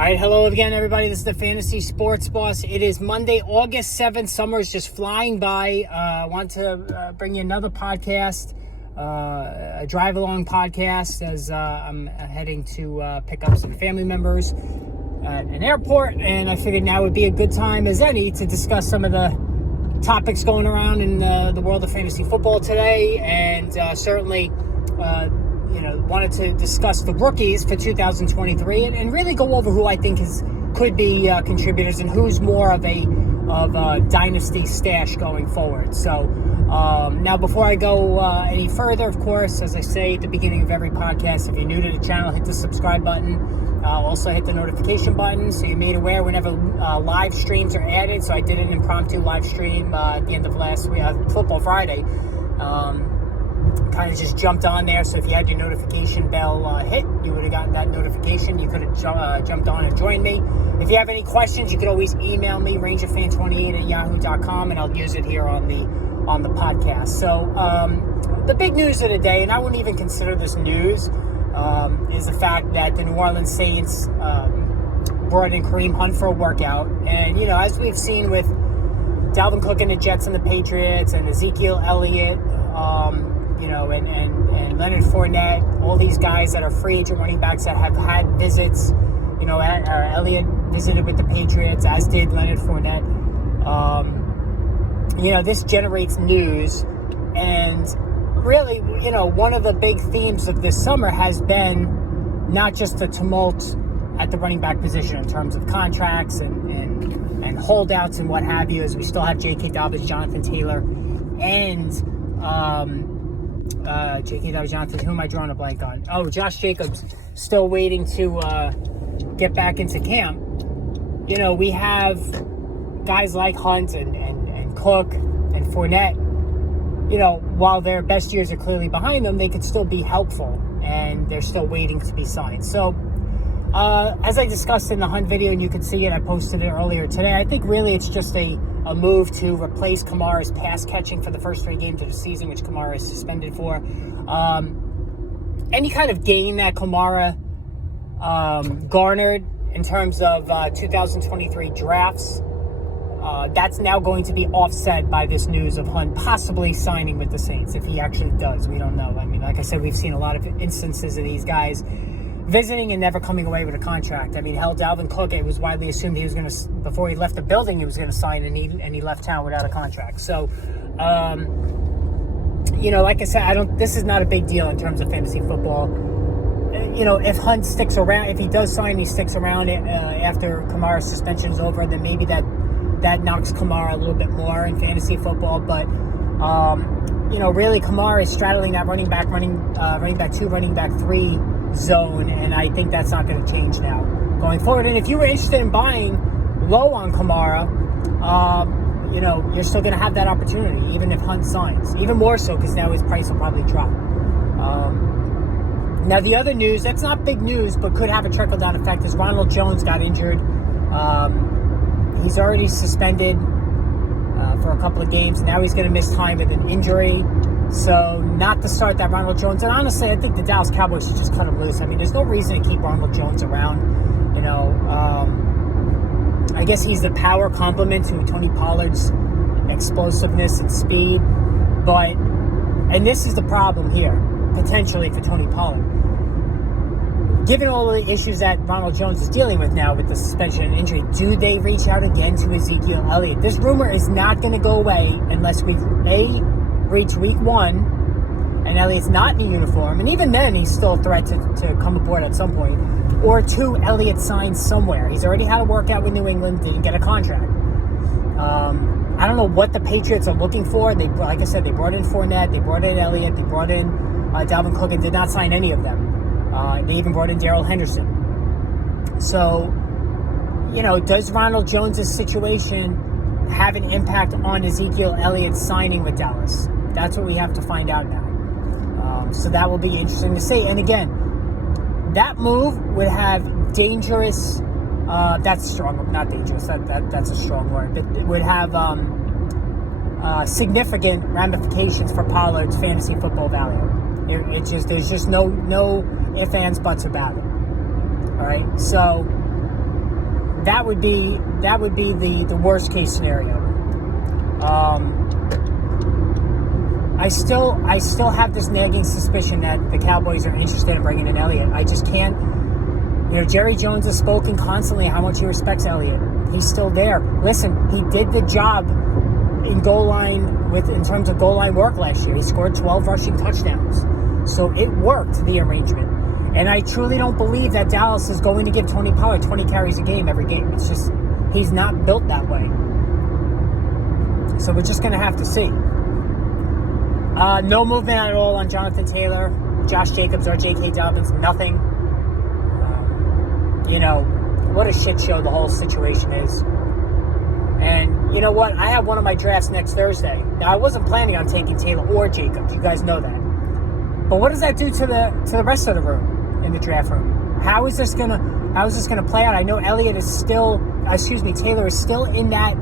All right, hello again, everybody. This is the Fantasy Sports Boss. It is Monday, August 7th. Summer is just flying by. I want to bring you another podcast, a drive-along podcast, as I'm heading to pick up some family members at an airport. And I figured now would be a good time as any to discuss some of the topics going around in the world of fantasy football today. And certainly, wanted to discuss the rookies for 2023 and really go over who I think could be contributors and who's more of a dynasty stash going forward. So now before I go any further, of course, as I say at the beginning of every podcast, if you're new to the channel, hit the subscribe button. Also hit the notification button so you're made aware whenever live streams are added. So I did an impromptu live stream at the end of last week, Football Friday. Kind of just jumped on there, so if you had your notification bell hit, you would have gotten that notification. You could have jumped on and joined me. If you have any questions, you could always email me, rangerfan28@yahoo.com, and I'll use it here on the podcast. So the big news of the day, and I wouldn't even consider this news, is the fact that the New Orleans Saints brought in Kareem Hunt for a workout. And, as we've seen with Dalvin Cook and the Jets and the Patriots and Ezekiel Elliott, and Leonard Fournette, all these guys that are free agent running backs that have had visits. Elliott visited with the Patriots, as did Leonard Fournette. This generates news. And really, one of the big themes of this summer has been not just the tumult at the running back position in terms of contracts and holdouts and what have you, as we still have J.K. Dobbins, Jonathan Taylor, and J.K. Dobbins, Jonathan, who am I drawing a blank on? Oh, Josh Jacobs, still waiting to get back into camp. We have guys like Hunt and Cook and Fournette. While their best years are clearly behind them, they could still be helpful, and they're still waiting to be signed. So, as I discussed in the Hunt video, and you can see it, I posted it earlier today, I think really it's just a move to replace Kamara's pass catching for the first 3 games of the season, which Kamara is suspended for. Any kind of gain that Kamara garnered in terms of 2023 drafts, that's now going to be offset by this news of Hunt possibly signing with the Saints. If he actually does, we don't know. I mean, like I said, we've seen a lot of instances of these guys visiting and never coming away with a contract. I mean, hell, Dalvin Cook, it was widely assumed he was going to, before he left the building, he was going to sign, and he left town without a contract. So, like I said, this is not a big deal in terms of fantasy football. If Hunt sticks around, if he does sign, he sticks around after Kamara's suspension is over, then maybe that knocks Kamara a little bit more in fantasy football. But, really Kamara is straddling that running back 2, running back 3 zone, and I think that's not going to change now going forward. And if you were interested in buying low on Kamara, you're still going to have that opportunity, even if Hunt signs. Even more so, because now his price will probably drop. Now, the other news, that's not big news, but could have a trickle-down effect, is Ronald Jones got injured. He's already suspended for a couple of games. Now he's going to miss time with an injury. So not to start that Ronald Jones. And honestly, I think the Dallas Cowboys should just cut him loose. I mean, there's no reason to keep Ronald Jones around. I guess he's the power complement to Tony Pollard's explosiveness and speed. And this is the problem here, potentially, for Tony Pollard. Given all the issues that Ronald Jones is dealing with now with the suspension and injury, do they reach out again to Ezekiel Elliott? This rumor is not going to go away unless we, reach week 1 and Elliott's not in a uniform, and even then he's still a threat to come aboard at some point, or 2, Elliott signs somewhere. He's already had a workout with New England, didn't get a contract. I don't know what the Patriots are looking for. Like I said, they brought in Fournette, they brought in Elliott, they brought in Dalvin Cook, and did not sign any of them. They even brought in Darrell Henderson. So, does Ronald Jones' situation have an impact on Ezekiel Elliott's signing with Dallas? That's what we have to find out now. So that will be interesting to see. And again, that move would have dangerous, that's strong, not dangerous, that's a strong word, but it would have significant ramifications for Pollard's fantasy football value. There's just no ifs, ands, buts about it. All right, so that would be the worst case scenario. I still have this nagging suspicion that the Cowboys are interested in bringing in Elliott. I just can't. Jerry Jones has spoken constantly how much he respects Elliott. He's still there. Listen, he did the job in terms of goal line work last year. He scored 12 rushing touchdowns. So it worked, the arrangement. And I truly don't believe that Dallas is going to give Tony Pollard 20 carries a game every game. It's just, he's not built that way. So we're just going to have to see. No movement at all on Jonathan Taylor, Josh Jacobs, or J.K. Dobbins. Nothing. What a shit show the whole situation is. And you know what? I have one of my drafts next Thursday. Now, I wasn't planning on taking Taylor or Jacobs. You guys know that. But what does that do to the rest of the room in the draft room? How is this gonna play out? I know Taylor is still in that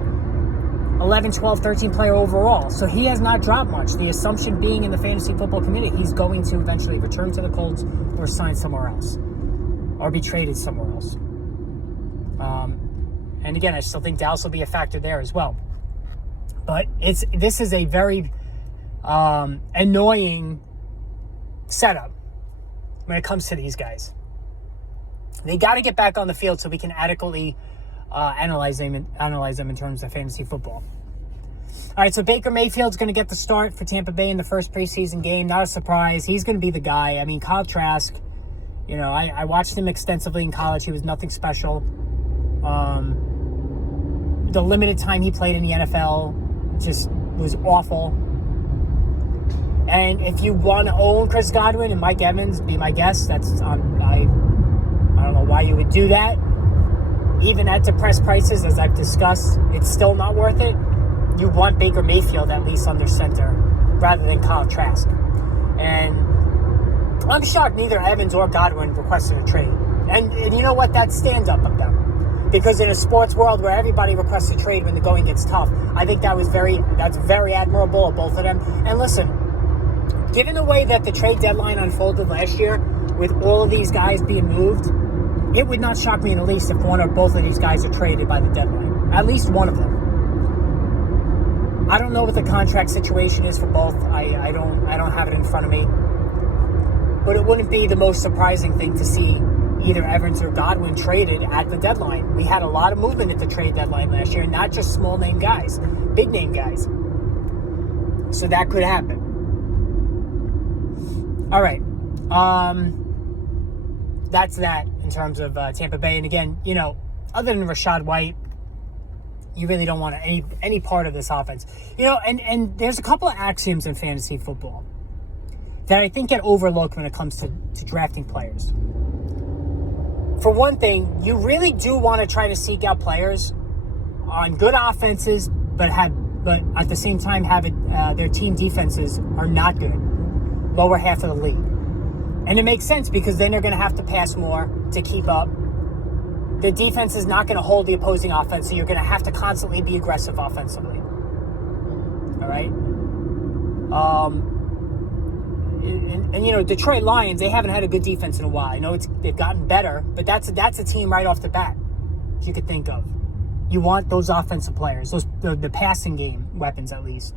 11, 12, 13 player overall. So he has not dropped much. The assumption being in the fantasy football community, he's going to eventually return to the Colts or sign somewhere else. Or be traded somewhere else. And again, I still think Dallas will be a factor there as well. But this is a very annoying setup when it comes to these guys. They got to get back on the field so we can adequately analyze them in terms of fantasy football. All right, so Baker Mayfield's going to get the start for Tampa Bay in the first preseason game. Not a surprise. He's going to be the guy. I mean, Kyle Trask, I watched him extensively in college. He was nothing special. The limited time he played in the NFL just was awful. And if you want to own Chris Godwin and Mike Evans, be my guest. I don't know why you would do that. Even at depressed prices, as I've discussed, it's still not worth it. You want Baker Mayfield at least under center rather than Kyle Trask. And I'm shocked neither Evans or Godwin requested a trade. And you know what? That's stand-up of them. Because in a sports world where everybody requests a trade when the going gets tough, I think that's very admirable of both of them. And listen, given the way that the trade deadline unfolded last year, with all of these guys being moved, it would not shock me in the least if one or both of these guys are traded by the deadline. At least one of them. I don't know what the contract situation is for both. I don't have it in front of me. But it wouldn't be the most surprising thing to see either Evans or Godwin traded at the deadline. We had a lot of movement at the trade deadline last year, and not just small name guys, big name guys. So that could happen. All right. That's that in terms of Tampa Bay. And again, other than Rachaad White, you really don't want any part of this offense. And there's a couple of axioms in fantasy football that I think get overlooked when it comes to drafting players. For one thing, you really do want to try to seek out players on good offenses, but at the same time their team defenses are not good, lower half of the league. And it makes sense because then they're going to have to pass more to keep up. The defense is not going to hold the opposing offense, so you're going to have to constantly be aggressive offensively. All right? And Detroit Lions, they haven't had a good defense in a while. I know they've gotten better, but that's a team right off the bat you could think of. You want those offensive players, the passing game weapons at least.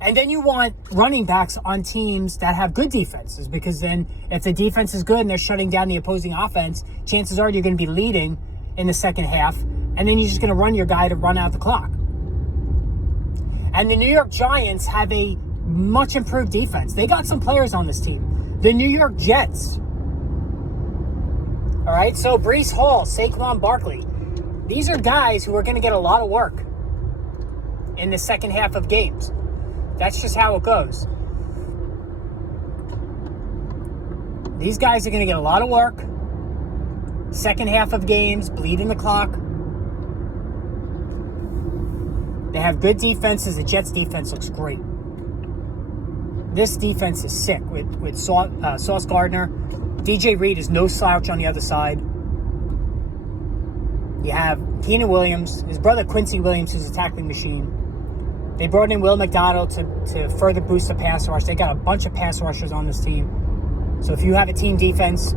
And then you want running backs on teams that have good defenses, because then if the defense is good and they're shutting down the opposing offense, chances are you're going to be leading in the second half, and then you're just going to run your guy to run out the clock. And the New York Giants have a much improved defense. They got some players on this team. The New York Jets. All right, so Breece Hall, Saquon Barkley. These are guys who are going to get a lot of work in the second half of games. That's just how it goes. These guys are going to get a lot of work. Second half of games, bleeding the clock. They have good defenses. The Jets defense looks great. This defense is sick with Sauce Gardner. DJ Reed is no slouch on the other side. You have Keenan Williams, his brother Quincy Williams, who's a tackling machine. They brought in Will McDonald to further boost the pass rush. They got a bunch of pass rushers on this team. So if you have a team defense,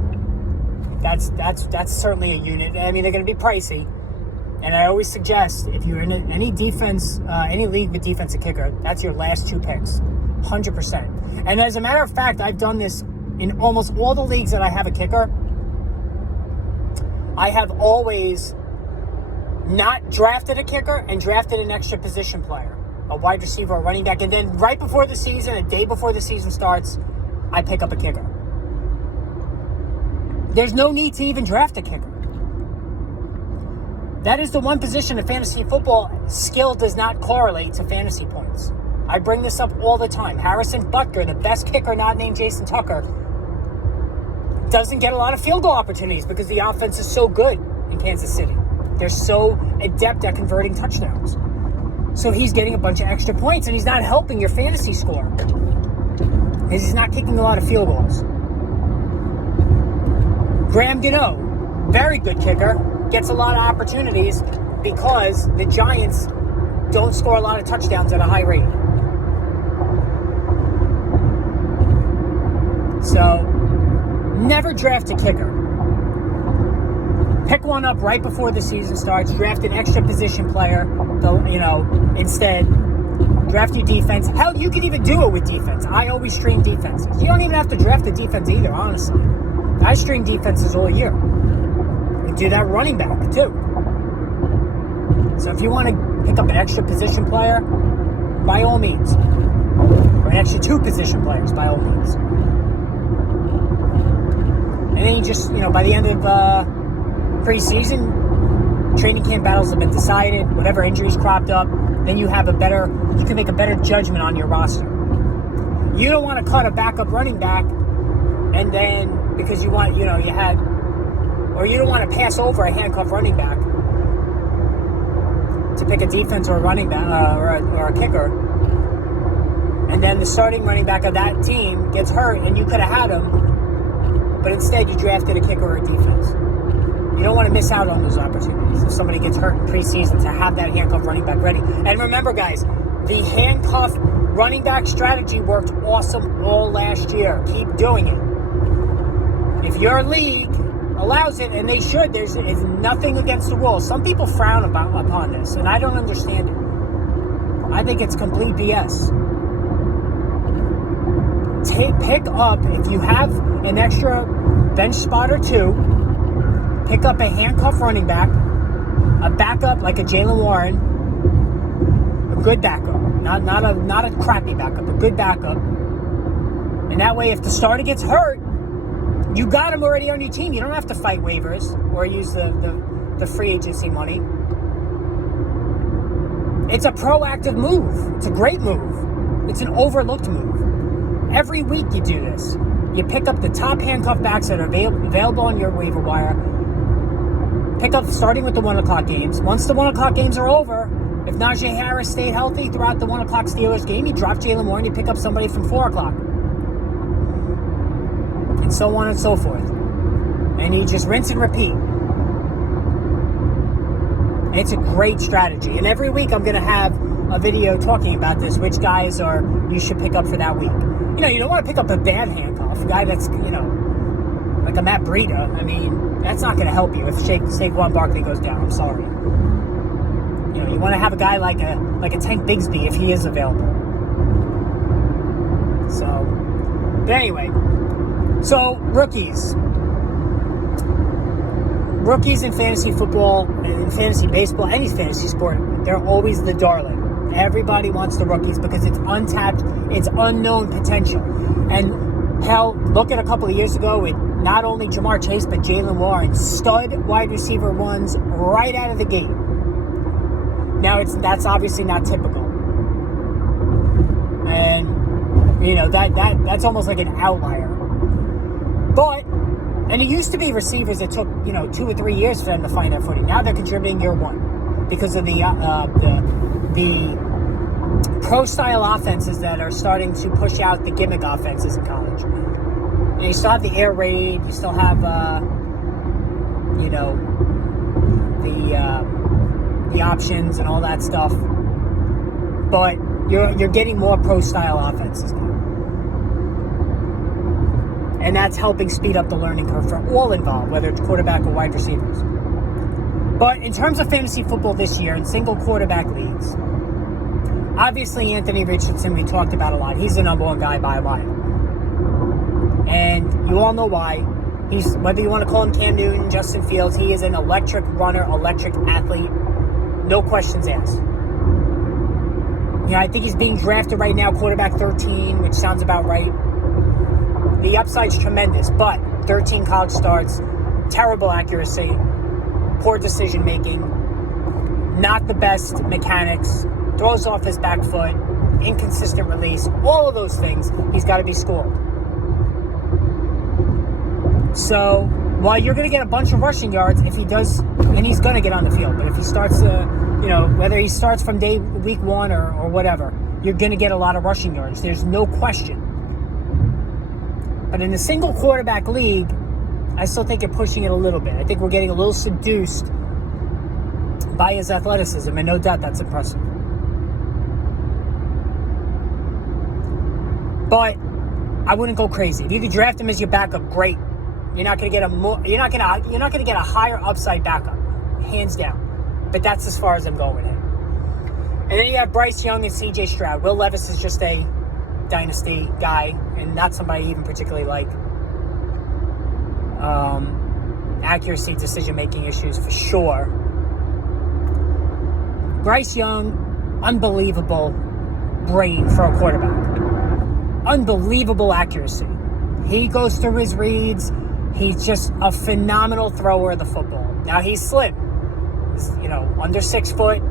That's certainly a unit. I mean, they're going to be pricey. And I always suggest, if you're in any defense, any league with defensive kicker, that's your last 2 picks, 100%. And as a matter of fact, I've done this in almost all the leagues that I have a kicker. I have always not drafted a kicker and drafted an extra position player, a wide receiver, a running back, and then right before the season, a day before the season starts, I pick up a kicker. There's no need to even draft a kicker. That is the one position in fantasy football, skill does not correlate to fantasy points. I bring this up all the time. Harrison Butker, the best kicker not named Jason Tucker, doesn't get a lot of field goal opportunities because the offense is so good in Kansas City. They're so adept at converting touchdowns. So he's getting a bunch of extra points, and he's not helping your fantasy score because he's not kicking a lot of field goals. Graham Gano, very good kicker, gets a lot of opportunities because the Giants don't score a lot of touchdowns at a high rate. So, never draft a kicker. Pick one up right before the season starts. Draft an extra position player. Instead, draft your defense. Hell, you can even do it with defense. I always stream defenses. You don't even have to draft the defense either, honestly. I stream defenses all year. We do that running back, too. So if you want to pick up an extra position player, by all means. Or an extra 2 position players, by all means. And then you just, by the end of preseason, training camp battles have been decided, whatever injuries cropped up, then you can make a better judgment on your roster. You don't want to cut a backup running back and then, because you want, you don't want to pass over a handcuff running back to pick a defense or a running back or a kicker, and then the starting running back of that team gets hurt and you could have had him, but instead you drafted a kicker or a defense. You don't want to miss out on those opportunities if somebody gets hurt in preseason to have that handcuff running back ready. And remember, guys, the handcuff running back strategy worked awesome all last year. Keep doing it. If your league allows it, and they should, there's nothing against the rules. Some people frown upon this, and I don't understand it. I think it's complete BS. Pick up, if you have an extra bench spot or 2, pick up a handcuff running back, a backup like a Jaylen Warren, a good backup, not a crappy backup, a good backup. And that way, if the starter gets hurt, you got him already on your team. You don't have to fight waivers or use the free agency money. It's a proactive move. It's a great move. It's an overlooked move. Every week you do this. You pick up the top handcuff backs that are available on your waiver wire. Pick up starting with the 1 o'clock games. Once the 1 o'clock games are over, if Najee Harris stayed healthy throughout the 1 o'clock Steelers game, you drop Jaylen Warren, you pick up somebody from 4 o'clock. And so on and so forth. And you just rinse and repeat. And it's a great strategy. And every week I'm going to have a video talking about this, which guys you should pick up for that week. You don't want to pick up a bad handcuff, a guy that's, like a Matt Breida. I mean, that's not going to help you if Saquon Barkley goes down. I'm sorry. You want to have a guy like a Tank Bigsby if he is available. So, but anyway. So, rookies in fantasy football, in fantasy baseball, any fantasy sport, they're always the darling. Everybody wants the rookies because it's untapped, it's unknown potential. And hell, look at a couple of years ago with not only Jamar Chase, but Jaylen Warren, stud wide receiver ones right out of the gate. Now, that's obviously not typical. And, that's almost like an outlier. But, and it used to be receivers that took, 2 or 3 years for them to find their footing. Now they're contributing year 1 because of the pro-style offenses that are starting to push out the gimmick offenses in college. You still have the air raid, you still have, the options and all that stuff. But you're getting more pro-style offenses now. And that's helping speed up the learning curve for all involved, whether it's quarterback or wide receivers. But in terms of fantasy football this year in single quarterback leagues, obviously Anthony Richardson we talked about a lot. He's the number one guy by a mile. And you all know why. He's, whether you want to call him Cam Newton, Justin Fields, he is an electric runner, electric athlete. No questions asked. I think he's being drafted right now, quarterback 13, which sounds about right. The upside's tremendous, but 13 college starts, terrible accuracy, poor decision making, not the best mechanics, throws off his back foot, inconsistent release, all of those things, he's got to be schooled. So, while you're going to get a bunch of rushing yards, if he does, and he's going to get on the field, but if he starts whether he starts from week 1 or whatever, you're going to get a lot of rushing yards. There's no question. But in the single quarterback league, I still think you're pushing it a little bit. I think we're getting a little seduced by his athleticism, and no doubt that's impressive. But I wouldn't go crazy. If you could draft him as your backup, great. You're not going to get you're not going to get a higher upside backup, hands down. But that's as far as I'm going with him. And then you have Bryce Young and C.J. Stroud. Will Levis is just a dynasty guy and not somebody I even particularly like. Accuracy, decision-making issues for sure. Bryce Young, unbelievable brain for a quarterback. Unbelievable accuracy. He goes through his reads. He's just a phenomenal thrower of the football. Now, he's slim. He's, under 6 foot.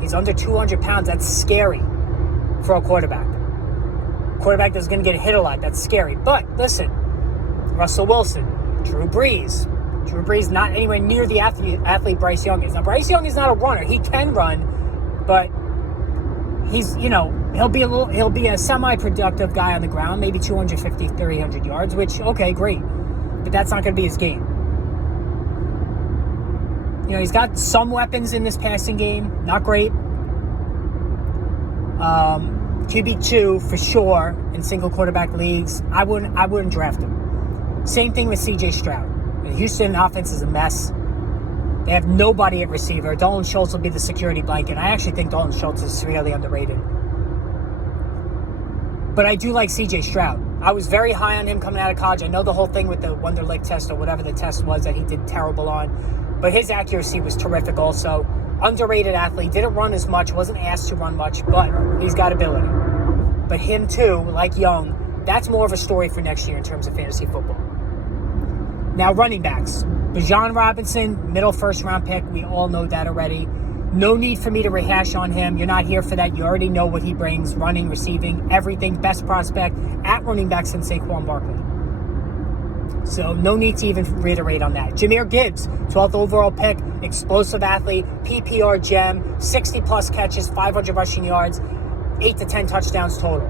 He's under 200 pounds. That's scary for a quarterback. Quarterback that's going to get hit a lot. That's scary. But listen, Russell Wilson, Drew Brees. Drew Brees not anywhere near the athlete Bryce Young is. Now, Bryce Young is not a runner. He can run, but he's, he'll be a semi-productive guy on the ground, maybe 250, 300 yards, which, okay, great. But that's not going to be his game. He's got some weapons in this passing game. Not great. QB2 for sure in single quarterback leagues. I wouldn't draft him. Same thing with C.J. Stroud. The Houston offense is a mess. They have nobody at receiver. Dalton Schultz will be the security blanket. I actually think Dalton Schultz is severely underrated. But I do like C.J. Stroud. I was very high on him coming out of college. I know the whole thing with the Wonderlic test or whatever the test was that he did terrible on. But his accuracy was terrific also. Underrated athlete. Didn't run as much. Wasn't asked to run much. But he's got ability. But him too, like Young, that's more of a story for next year in terms of fantasy football. Now, running backs. Bijan Robinson, middle first-round pick. We all know that already. No need for me to rehash on him. You're not here for that. You already know what he brings. Running, receiving, everything. Best prospect at running back since Saquon Barkley. So no need to even reiterate on that. Jahmyr Gibbs, 12th overall pick, explosive athlete, PPR gem, 60-plus catches, 500 rushing yards, 8 to 10 touchdowns total.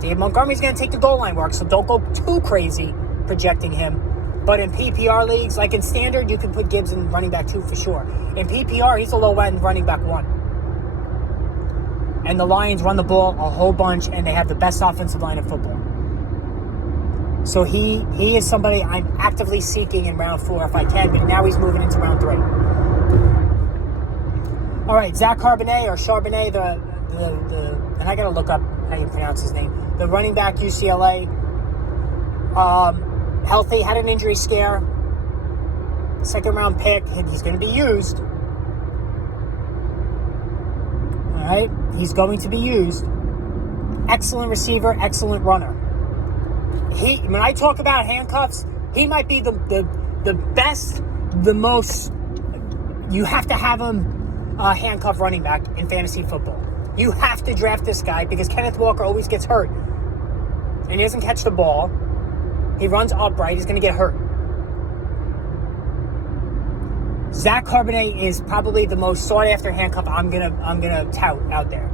Dave Montgomery's going to take the goal line work, so don't go too crazy projecting him. But in PPR leagues, like in standard, you can put Gibbs in running back 2 for sure. In PPR, he's a low-end running back 1. And the Lions run the ball a whole bunch, and they have the best offensive line in football. So he is somebody I'm actively seeking in round 4 if I can, but now he's moving into round 3. All right, Zach Charbonnet or Charbonnet, and I got to look up how you pronounce his name, the running back, UCLA, healthy, had an injury scare, 2nd round pick, he's going to be used. All right, he's going to be used. Excellent receiver, excellent runner. When I talk about handcuffs, he might be the best, the most. You have to have him handcuff running back in fantasy football. You have to draft this guy because Kenneth Walker always gets hurt. And he doesn't catch the ball. He runs upright. He's going to get hurt. Zach Charbonnet is probably the most sought-after handcuff I'm gonna tout out there.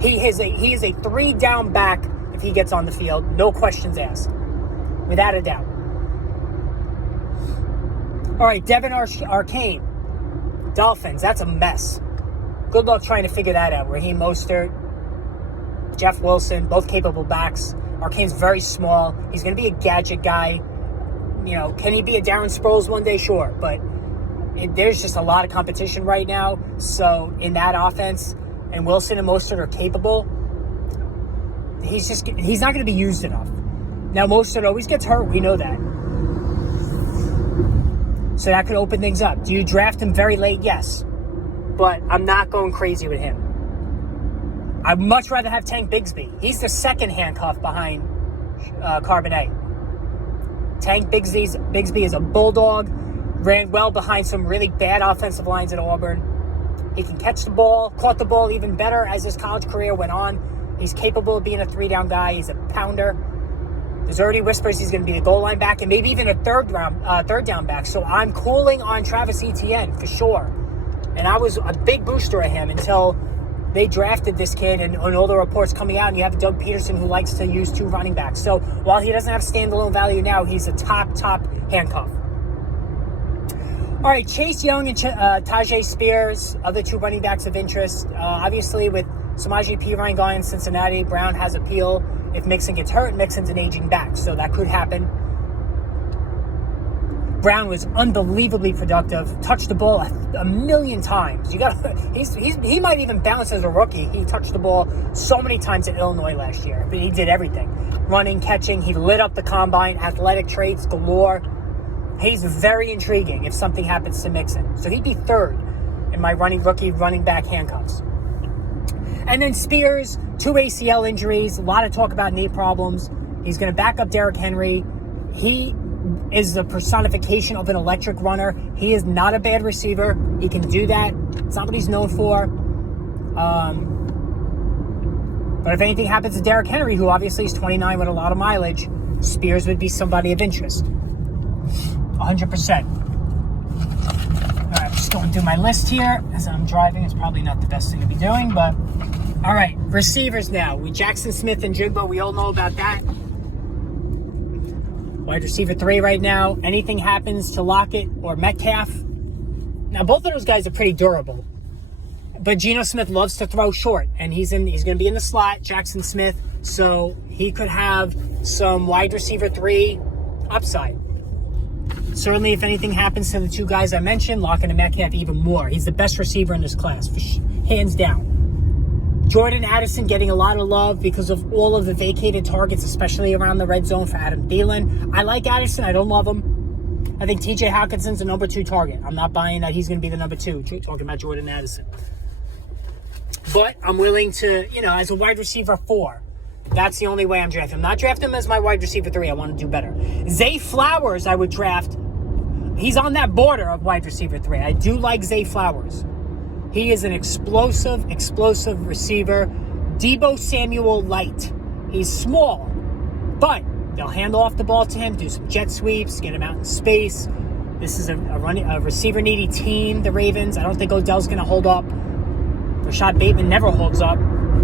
He is a 3-down back if he gets on the field. No questions asked. Without a doubt. All right, Devin Arcane. Dolphins, that's a mess. Good luck trying to figure that out. Raheem Mostert, Jeff Wilson, both capable backs. Arcane's very small. He's going to be a gadget guy. Can he be a Darren Sproles one day? Sure. But there's just a lot of competition right now. So in that offense, and Wilson and Mostert are capable, he's not going to be used enough. Now, Mostert always gets hurt. We know that. So that could open things up. Do you draft him very late? Yes. But I'm not going crazy with him. I'd much rather have Tank Bigsby. He's the second handcuff behind Carbonet. Tank Bigsby is a bulldog. Ran well behind some really bad offensive lines at Auburn. He can catch the ball, caught the ball even better as his college career went on. He's capable of being a 3-down guy. He's a pounder. There's already whispers he's going to be the goal line back and maybe even a third down back. So I'm cooling on Travis Etienne for sure. And I was a big booster of him until they drafted this kid and all the reports coming out. And you have Doug Peterson who likes to use 2 running backs. So while he doesn't have standalone value now, he's a top handcuff. All right, Chase Young and Tajay Spears, other 2 running backs of interest. Obviously, with Samaje Perine going in Cincinnati, Brown has appeal. If Mixon gets hurt, Mixon's an aging back, so that could happen. Brown was unbelievably productive, touched the ball a million times. He might even bounce as a rookie. He touched the ball so many times at Illinois last year, but he did everything. Running, catching, he lit up the combine, athletic traits galore. He's very intriguing if something happens to Mixon. So he'd be third in my rookie running back handcuffs. And then Spears, 2 ACL injuries, a lot of talk about knee problems. He's going to back up Derrick Henry. He is the personification of an electric runner. He is not a bad receiver. He can do that. It's not what he's known for. But if anything happens to Derrick Henry, who obviously is 29 with a lot of mileage, Spears would be somebody of interest. 100%. All right, I'm just going through my list here as I'm driving. It's probably not the best thing to be doing, but all right, receivers now. With Jackson Smith and Jigba, we all know about that. Wide receiver 3 right now. Anything happens to Lockett or Metcalf. Now, both of those guys are pretty durable. But Geno Smith loves to throw short, and he's going to be in the slot, Jackson Smith, so he could have some wide receiver 3 upside. Certainly, if anything happens to the 2 guys I mentioned, Lockett and Metcalf, even more. He's the best receiver in this class, hands down. Jordan Addison getting a lot of love because of all of the vacated targets, especially around the red zone for Adam Thielen. I like Addison. I don't love him. I think TJ Hawkinson's a number 2 target. I'm not buying that he's going to be the number 2, talking about Jordan Addison. But I'm willing to, as a wide receiver 4, that's the only way I'm drafting. I'm not drafting him as my wide receiver 3. I want to do better. Zay Flowers, I would draft. He's on that border of wide receiver 3. I do like Zay Flowers. He is an explosive receiver. Deebo Samuel light. He's small, but they'll hand off the ball to him, do some jet sweeps, get him out in space. This is a receiver-needy team, the Ravens. I don't think Odell's going to hold up. Rashad Bateman never holds up.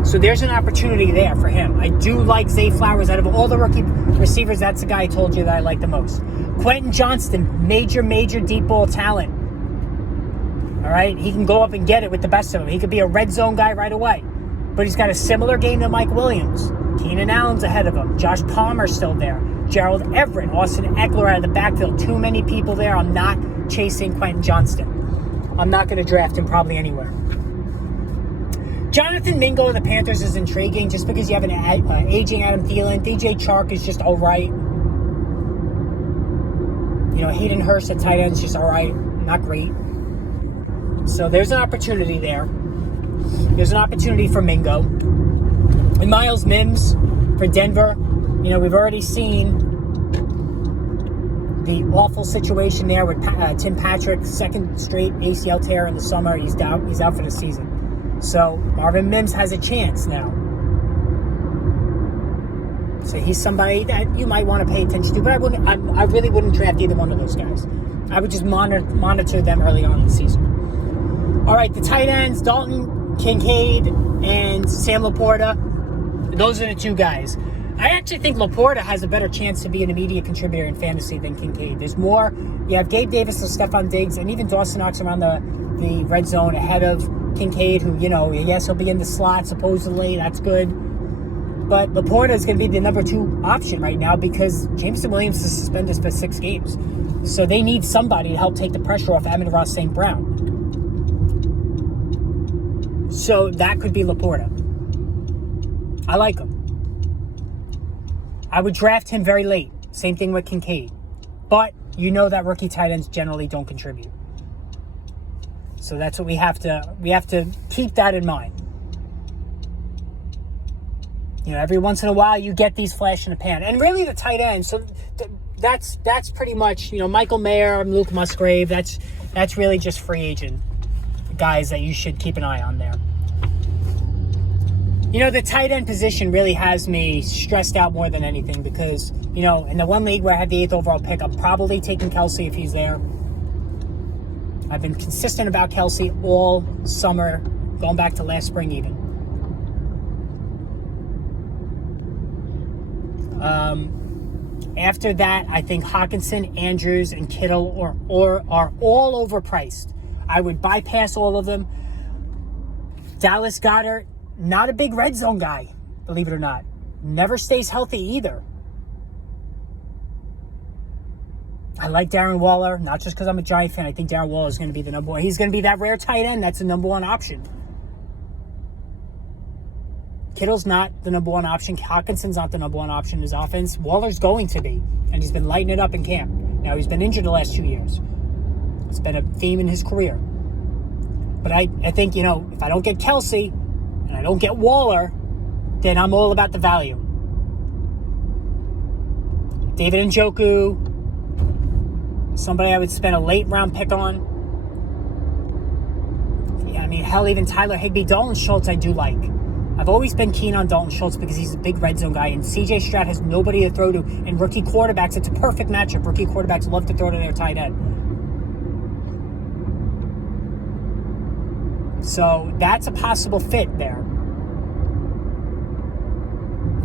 So there's an opportunity there for him. I do like Zay Flowers. Out of all the rookie receivers, that's the guy I told you that I like the most. Quentin Johnston, major deep ball talent. All right, he can go up and get it with the best of them. He could be a red zone guy right away. But he's got a similar game to Mike Williams. Keenan Allen's ahead of him. Josh Palmer's still there. Gerald Everett, Austin Eckler out of the backfield. Too many people there. I'm not chasing Quentin Johnston. I'm not going to draft him probably anywhere. Jonathan Mingo of the Panthers is intriguing just because you have an aging Adam Thielen. DJ Chark is just all right. Hayden Hurst at tight end is just all right. Not great. So there's an opportunity there. There's an opportunity for Mingo. And Miles Mims for Denver. We've already seen the awful situation there with Tim Patrick, second straight ACL tear in the summer. He's out for the season. So Marvin Mims has a chance now. So he's somebody that you might want to pay attention to, but I really wouldn't draft either one of those guys. I would just monitor them early on in the season. All right, the tight ends, Dalton Kincaid and Sam Laporta. Those are the 2 guys. I actually think Laporta has a better chance to be an immediate contributor in fantasy than Kincaid. There's more. You have Gabe Davis and Stephon Diggs, and even Dawson Knox around the red zone ahead of Kincaid, who, yes, he'll be in the slot, supposedly. That's good. but Laporta is going to be the number 2 option right now because Jameson Williams is suspended for 6 games. So they need somebody to help take the pressure off Amon-Ra St. Brown. So that could be Laporta. I like him. I would draft him very late. Same thing with Kincaid. But you know that rookie tight ends generally don't contribute. So that's what we have to keep that in mind. You know, every once in a while you get these flash in the pan. And really the tight end, so that's pretty much, you know, Michael Mayer, Luke Musgrave, that's really just free agent guys that you should keep an eye on there. You know, the tight end position really has me stressed out more than anything because, you know, in the one league where I had the 8th overall pick, I'm probably taking Kelsey if he's there. I've been consistent about Kelsey all summer, going back to last spring even. After that, I think Hawkinson, Andrews, and Kittle are all overpriced. I would bypass all of them. Dallas Goedert, not a big red zone guy, believe it or not. Never stays healthy either. I like Darren Waller, not just because I'm a Giant fan. I think Darren Waller is going to be the number 1. He's going to be that rare tight end that's the number 1 option. Kittle's not the number 1 option. Hawkinson's not the number 1 option in his offense. Waller's going to be, and he's been lighting it up in camp. Now, he's been injured the last 2 years. It's been a theme in his career. But I think, you know, if I don't get Kelsey and I don't get Waller, then I'm all about the value. David Njoku, somebody I would spend a late round pick on. Yeah, I mean, hell, even Tyler Higbee, Dalton Schultz I do like. I've always been keen on Dalton Schultz because he's a big red zone guy, and C.J. Stroud has nobody to throw to. And rookie quarterbacks, it's a perfect matchup. Rookie quarterbacks love to throw to their tight end. So that's a possible fit there.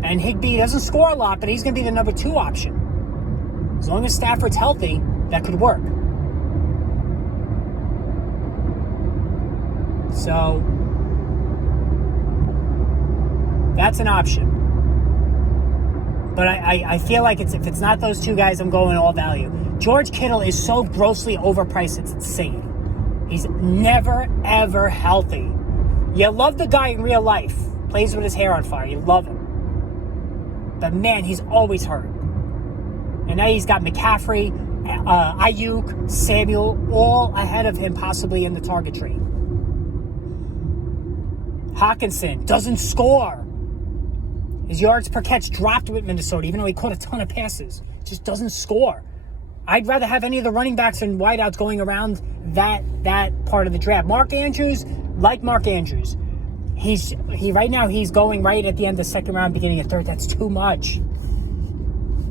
And Higbee doesn't score a lot, but he's going to be the number 2 option. As long as Stafford's healthy, that could work. So that's an option. But I feel like if it's not those 2 guys, I'm going all value. George Kittle is so grossly overpriced, it's insane. He's never, ever healthy. You love the guy in real life. Plays with his hair on fire. You love him. But man, he's always hurt. And now he's got McCaffrey, Ayuk, Samuel, all ahead of him, possibly in the target tree. Hawkinson doesn't score. His yards per catch dropped with Minnesota, even though he caught a ton of passes. Just doesn't score. I'd rather have any of the running backs and wideouts going around that part of the draft. Mark Andrews, like Mark Andrews. Right now he's going right at the end of the second round, beginning of third. That's too much.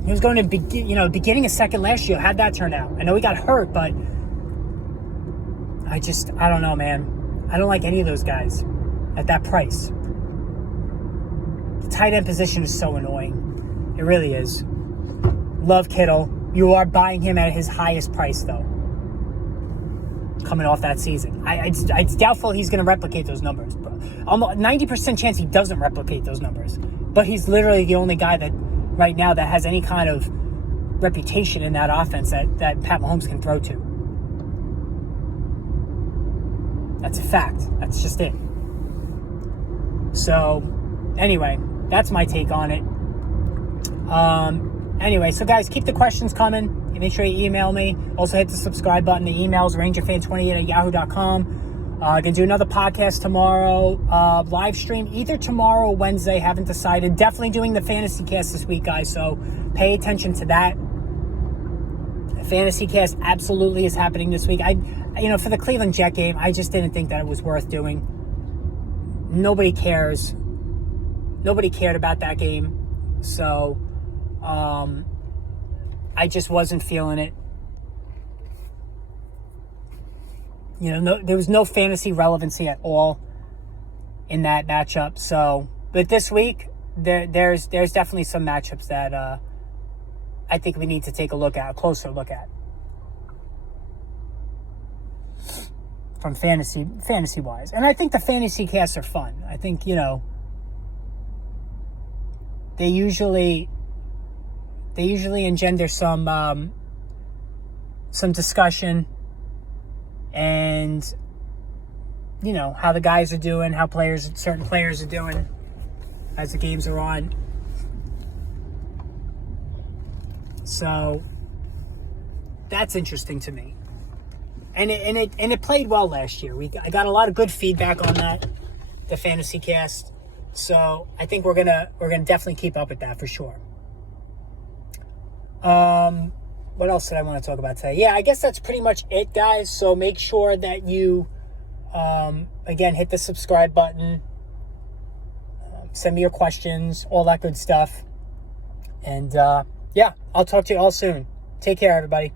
He was going to beginning of second last year. How'd that turn out? I know he got hurt, but I don't know, man. I don't like any of those guys at that price. The tight end position is so annoying. It really is. Love Kittle. You are buying him at his highest price, though, coming off that season. It's doubtful he's going to replicate those numbers. Almost 90% chance he doesn't replicate those numbers. But he's literally the only guy that right now that has any kind of reputation in that offense that Pat Mahomes can throw to. That's a fact. That's just it. So, anyway, that's my take on it. Anyway, so guys, keep the questions coming. Make sure you email me. Also hit the subscribe button. The email's rangerfan28@yahoo.com. Gonna do another podcast tomorrow. Live stream either tomorrow or Wednesday. Haven't decided. Definitely doing the fantasy cast this week, guys. So pay attention to that. The fantasy cast absolutely is happening this week. For the Cleveland Jet game, I just didn't think that it was worth doing. Nobody cares. Nobody cared about that game. So, I just wasn't feeling it. There was no fantasy relevancy at all in that matchup. So, but this week, there's definitely some matchups that I think we need to take a closer look at. From fantasy-wise. And I think the fantasy casts are fun. I think, they usually engender some discussion, and how the guys are doing, how certain players are doing as the games are on. So that's interesting to me, and it played well last year. I got a lot of good feedback on that, the fantasy cast. So I think we're gonna definitely keep up with that for sure. What else did I want to talk about today? Yeah, I guess that's pretty much it, guys. So make sure that you again hit the subscribe button, send me your questions, all that good stuff, and yeah, I'll talk to you all soon. Take care, everybody.